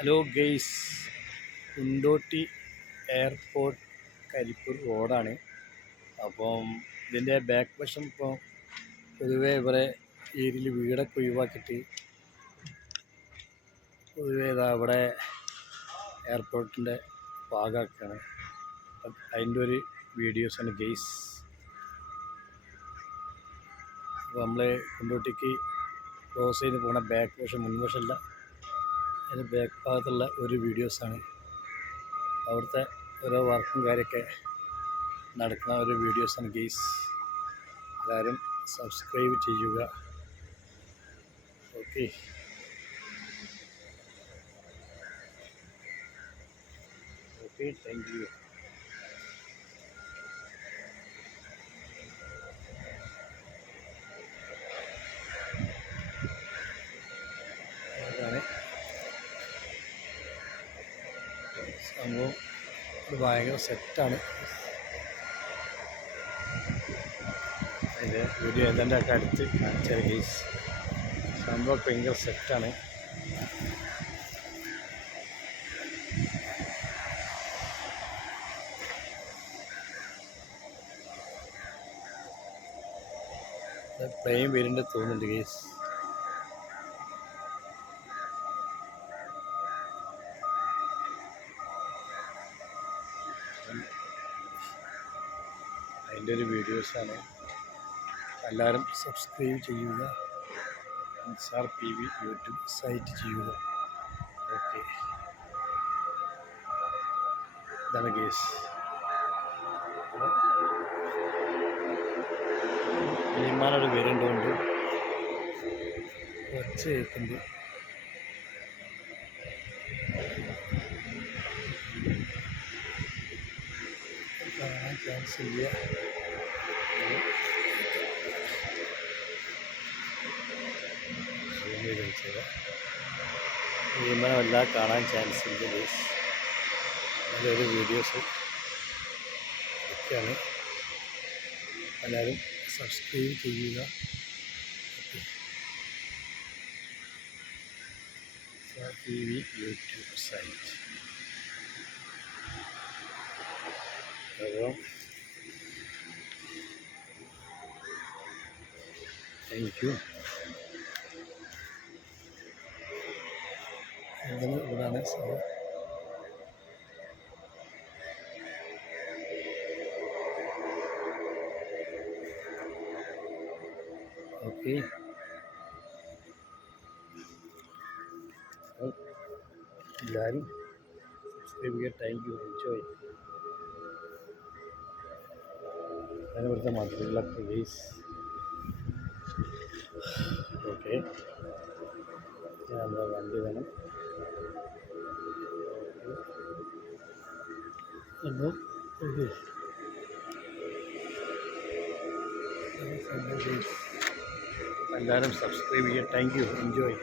Hello guys, Kondotty airport Karipur റോഡാണ്. അപ്പം ഇതിൻ്റെ ബാക്ക് വശം ഇപ്പോൾ പൊതുവേ ഇവിടെ ഏരിയയിൽ വീടൊക്കെ ഒഴിവാക്കിയിട്ട് പൊതുവേ ഇതാ ഇവിടെ എയർപോർട്ടിൻ്റെ ഭാഗമാക്കുകയാണ്. അതിൻ്റെ ഒരു വീഡിയോസാണ് ഗെയ്സ്. അപ്പോൾ നമ്മൾ കുണ്ടോട്ടിക്ക് ക്രോസ് ചെയ്ത് പോകുന്ന ബാക്ക് വശം, മുൻവശമല്ല, അതിൻ്റെ ബാക്ക് ഭാഗത്തുള്ള ഒരു വീഡിയോസാണ്. അവിടുത്തെ ഓരോ വർക്കും കാര്യമൊക്കെ നടക്കുന്ന ഒരു വീഡിയോസാണ് ഗെയ്സ്. എല്ലാവരും സബ്സ്ക്രൈബ് ചെയ്യുക. Okay, thank you. അതാണ് സംഭവം. ഇത് ഭയങ്കര സെറ്റാണ്. അതിൻ്റെ വീഡിയോ ഏതാണ്ട് ഒക്കെ അടുത്ത് കാണിച്ചാൽ ഗെയ്സ്. സംഭവം ഭയങ്കര സെറ്റാണ്. പ്ലെയിൻ വരുന്നുണ്ട് തോന്നുന്നുണ്ട് ഗെയ്സ്. അതിൻ്റെ ഒരു വീഡിയോസാണ്. എല്ലാവരും സബ്സ്ക്രൈബ് ചെയ്യുക. അൻസാർ PV യൂട്യൂബ് സൈറ്റ് ചെയ്യുക. ഓക്കെ, ഇതാണ് ഗെയ്സ്. വിമാനോട് വരുന്നുണ്ട്, ഒച്ച കേൾക്കുന്നുണ്ട്. കാണാൻ ചാൻസ് ഇല്ല. വിമാനമല്ല, കാണാൻ ചാൻസ് ഇല്ല ഗെയ്സ്. അതിലൊരു വീഡിയോസ് ഒക്കെയാണ്. എല്ലാവരും സബ്സ്ക്രൈബ് ചെയ്യുക. TV YouTube site. അപ്പോൾ താങ്ക് യു. ഇവിടാണ് സ്ഥലം. ഓക്കെ, എല്ലാവരും സബ്സ്ക്രൈബ് ചെയ്യുക. Thank you. എൻജോയ്. ഞാൻ ഇവിടുത്തെ മധുരയിലൊക്കെ ഗെയ്സ്. ഓക്കെ, നമ്മുടെ വണ്ടി വേണം. ഓക്കെ, എല്ലാവരും സബ്സ്ക്രൈബ് ചെയ്യുക. Thank you. എൻജോയ്.